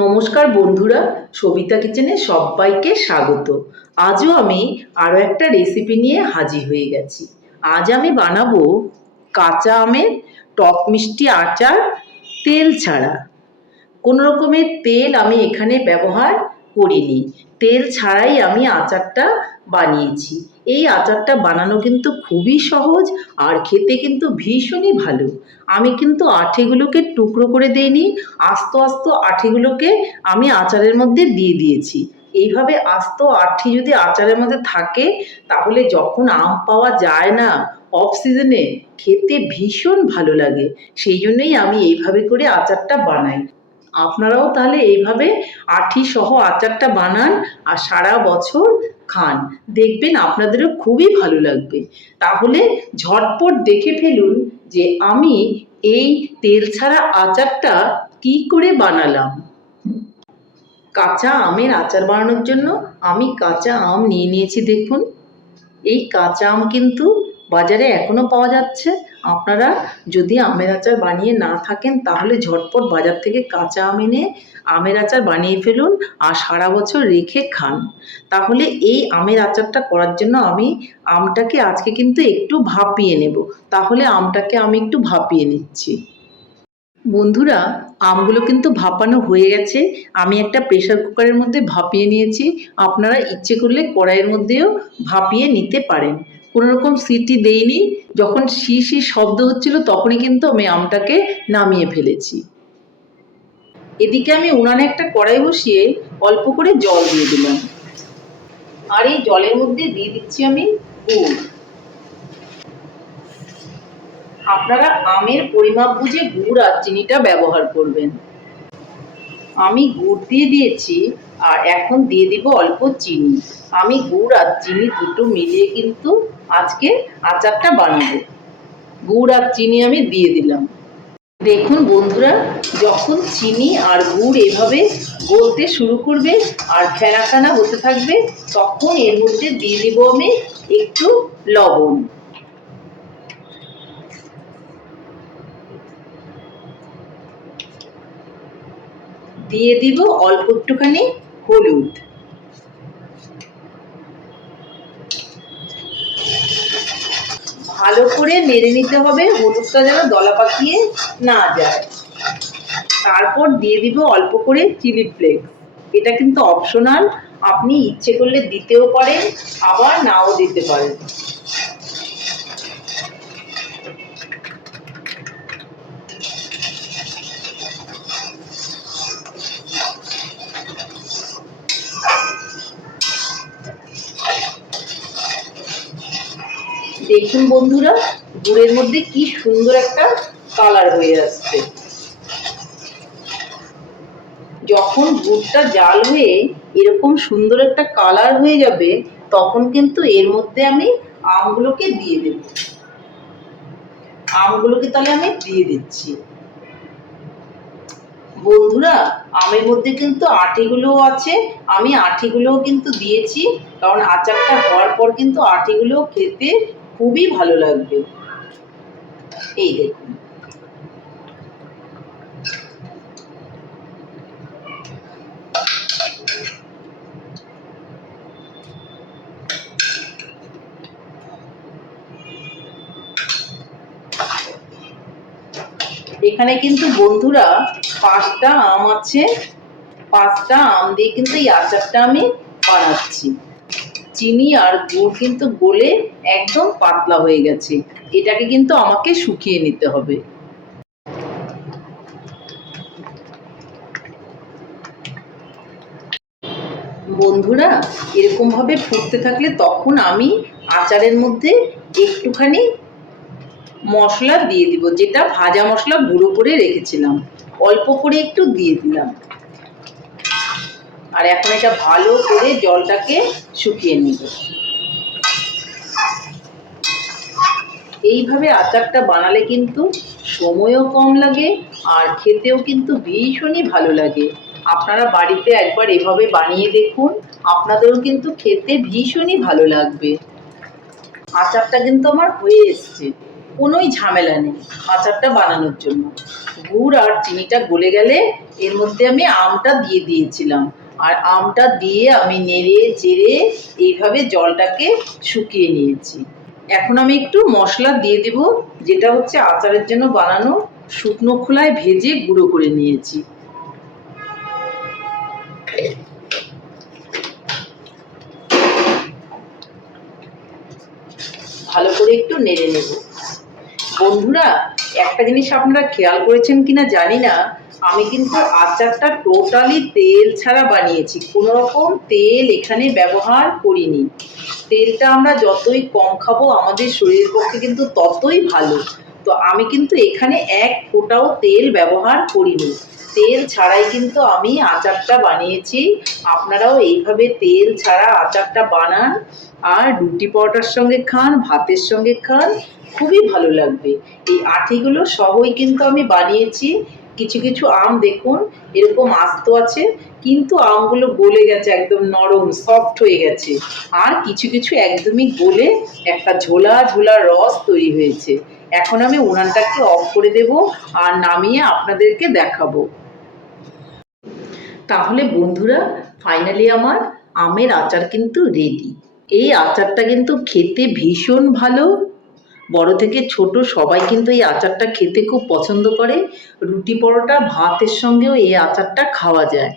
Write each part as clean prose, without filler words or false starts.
নমস্কার বন্ধুরা, সবিতা কিচেনে সবাইকে স্বাগত। আজও আমি আরও একটা রেসিপি নিয়ে হাজির হয়ে গেছি। আজ আমি বানাবো কাঁচা আমের টক মিষ্টি আচার, তেল ছাড়া। কোনো রকমের তেল আমি এখানে ব্যবহার করিনি, তেল ছাড়াই আমি আচারটা বানিয়েছি। এই আচারটা বানানো কিন্তু খুবই সহজ আর খেতে কিন্তু ভীষণই ভালো। আমি কিন্তু আঠিগুলোকে টুকরো করে দিইনি, আস্ত আস্ত আঠিগুলোকে আমি আচারের মধ্যে দিয়ে দিয়েছি। এইভাবে আস্ত আঠি যদি আচারের মধ্যে থাকে তাহলে যখন আম পাওয়া যায় না অফ সিজনে, খেতে ভীষণ ভালো লাগে। সেই জন্যই আমি এইভাবে করে আচারটা বানাই। আপনারাও তাহলে এইভাবে আঠি সহ আচারটা বানান আর সারা বছর খান, দেখবেন আপনাদেরও খুবই ভালো লাগবে। তাহলে ঝটপট দেখে ফেলুন যে আমি এই তেল ছাড়া আচারটা কি করে বানালাম। কাঁচা আমের আচার বানানোর জন্য আমি কাঁচা আম নিয়ে নিয়েছি। দেখুন, এই কাঁচা আম কিন্তু বাজারে এখনও পাওয়া যাচ্ছে। আপনারা যদি আমের আচার বানিয়ে না থাকেন তাহলে ঝটপট বাজার থেকে কাঁচা আম এনে আমের আচার বানিয়ে ফেলুন আর সারা বছর রেখে খান। তাহলে এই আমের আচারটা করার জন্য আমি আমটাকে আজকে কিন্তু একটু ভাপিয়ে নেব। তাহলে আমটাকে আমি একটু ভাপিয়ে নিচ্ছি। বন্ধুরা, আমগুলো কিন্তু ভাপানো হয়ে গেছে। আমি একটা প্রেসার কুকারের মধ্যে ভাপিয়ে নিয়েছি। আপনারা ইচ্ছে করলে কড়াইয়ের মধ্যেও ভাপিয়ে নিতে পারেন। কোনো রকম সিটি দেইনি, যখন শি শি শব্দ হচ্ছিল তখনই কিন্তু আমি আমটাকে নামিয়ে ফেলেছি। এদিকে আমি উনানে একটা কড়াই বসিয়ে অল্প করে জল দিয়ে দিলাম, আর এই জলের মধ্যে দিয়ে দিচ্ছি আমি গুড়। আপনারা আমের পরিমাপ বুঝে গুড় আর চিনিটা ব্যবহার করবেন। আমি গুড় দিয়ে দিয়েছি আর এখন দিয়ে দিব অল্প চিনি। আমি গুড় আর চিনি দুটো মিলিয়ে কিন্তু আজকে আচারটা বানাবো। গুড় আর চিনি আমি দিয়ে দিলাম। দেখুন বন্ধুরা, যখন চিনি আর গুড় এভাবে গলতে শুরু করবে আর ফেনা ফেনা হতে থাকবে, তখন এর মধ্যে দিয়ে দিব আমি একটু লবণ। দিয়ে দিব অল্প একটুখানি হলুদ। ভালো করে নেড়ে নিতে হবে, হলুদটা যেন দলা পাকিয়ে না যায়। তারপর দিয়ে দিব অল্প করে চিলি ফ্লেক্স। এটা কিন্তু অপশনাল, আপনি ইচ্ছে করলে দিতেও পারেন আবার নাও দিতে পারেন। দেখুন বন্ধুরা, গুড়ের মধ্যে কি সুন্দর একটা কালার হয়ে আসছে। যখন গুড়টা জাল হয়ে এরকম সুন্দর একটা কালার হয়ে যাবে তখন কিন্তু এর মধ্যে আমি আমগুলোকে দিয়ে দেব। আমগুলোকে তাহলে আমি দিয়ে দিচ্ছি। বন্ধুরা, আমের মধ্যে কিন্তু আঠিগুলোও আছে, আমি আঠিগুলোও কিন্তু দিয়েছি, কারণ আচারটা হওয়ার পর কিন্তু আঠিগুলোও খেতে খুবই ভালো লাগবে। এই দেখুন, এখানে কিন্তু বন্ধুরা 5টা আম আছে। 5টা আম দিয়ে কিন্তু এই আচারটা আমি বানাচ্ছি। চিনি আর গুড় কিন্তু গলে একদম পাতলা হয়ে গেছে, এটাকে কিন্তু আমাকে শুকিয়ে নিতে হবে। বন্ধুরা, এরকম ভাবে ফুটতে থাকলে তখন আমি আচারের মধ্যে একটুখানি মশলা দিয়ে দিব, যেটা ভাজা মশলা গুঁড়ো করে রেখেছিলাম, অল্প করে একটু দিয়ে দিলাম। আর এখন এটা ভালো করে জলটাকে শুকিয়ে নিব। এইভাবে আচারটা বানালে কিন্তু সময়ও কম লাগে আর খেতেও কিন্তু ভীষণই ভালো লাগে। আপনারা বাড়িতে একবার এভাবে বানিয়ে দেখুন, আপনাদেরও কিন্তু খেতে ভীষণই ভালো লাগবে। আচারটা কিন্তু আমার হয়ে এসছে। কোনোই ঝামেলা নেই আচারটা বানানোর জন্য। গুড় আর চিনিটা গলে গেলে এর মধ্যে আমি আমটা দিয়ে দিয়েছিলাম, আর আমটা দিয়ে আমি নেড়ে চেড়ে এইভাবে জলটাকে শুকিয়ে নিয়েছি। এখন আমি একটু মশলা দিয়ে দেব, যেটা হচ্ছে আচারের জন্য বানানো শুকনো খোলায় ভেজে গুঁড়ো করে নিয়েছি। ভালো করে একটু নেড়ে নেব। বন্ধুরা, একটা জিনিস আপনারা খেয়াল করেছেন কিনা জানি না, আমি কিন্তু আচারটা টোটালি তেল ছাড়া বানিয়েছি, কোনো রকম তেল এখানে ব্যবহার করিনি। তেলটা আমরা যতই কম খাবো আমাদের শরীরের পক্ষে কিন্তু ততই ভালো। তো আমি কিন্তু এখানে এক ফোঁটাও তেল ব্যবহার করিনি, তেল ছাড়াই কিন্তু আমি আচারটা বানিয়েছি। আপনারাও এইভাবে তেল ছাড়া আচারটা বানান, আর রুটি পরোটার সঙ্গে খান, ভাতের সঙ্গে খান, খুবই ভালো লাগবে। এই আঠিগুলো সহই কিন্তু আমি বানিয়েছি। কিছু কিছু আম দেখুন এরকম আস্ত আছে, কিন্তু আমগুলো গলে গেছে, একদম নরম সফট হয়ে গেছে। আর কিছু কিছু একদমই গলে একটা ঝোলা ঝোলা রস তৈরি হয়েছে। এখন আমি উনানটাকে অফ করে দেব আর নামিয়ে আপনাদেরকে দেখাবো। তাহলে বন্ধুরা, ফাইনালি আমার আমের আচার কিন্তু রেডি। এই আচারটা কিন্তু খেতে ভীষণ ভালো, বড় থেকে ছোট সবাই কিন্তু এই আচারটা খেতে খুব পছন্দ করে। রুটি পরোটা ভাতের সঙ্গেও এই আচারটা খাওয়া যায়।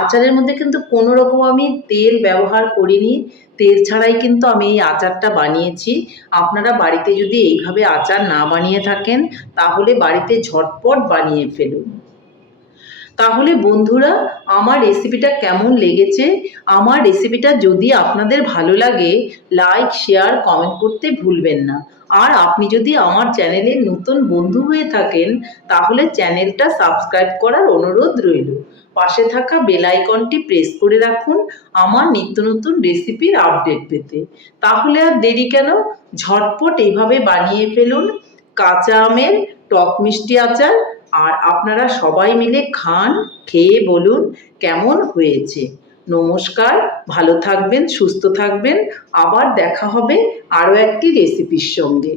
আচারের মধ্যে কিন্তু কোনো রকম আমি তেল ব্যবহার করিনি, তেল ছাড়াই কিন্তু আমি এই আচারটা বানিয়েছি। আপনারা বাড়িতে যদি এইভাবে আচার না বানিয়ে থাকেন তাহলে বাড়িতে ঝটপট বানিয়ে ফেলুন। তাহলে বন্ধুরা, আমার রেসিপিটা কেমন লেগেছে? আমার রেসিপিটা যদি আপনাদের ভালো লাগে, লাইক শেয়ার কমেন্ট করতে ভুলবেন না। আর আপনি যদি আমার চ্যানেলের নতুন বন্ধু হয়ে থাকেন তাহলে চ্যানেলটা সাবস্ক্রাইব করার অনুরোধ রইল। পাশে থাকা বেল আইকনটি প্রেস করে রাখুন আমার নিত্য নতুন রেসিপির আপডেট পেতে। তাহলে আর দেরি কেন, ঝটপট এইভাবে বানিয়ে ফেলুন কাঁচা আমের টক মিষ্টি আচার। আর আপনারা সবাই মিলে খান, খেয়ে বলুন কেমন হয়েছে। নমস্কার, ভালো থাকবেন, সুস্থ থাকবেন। আবার দেখা হবে আরও একটি রেসিপির সঙ্গে।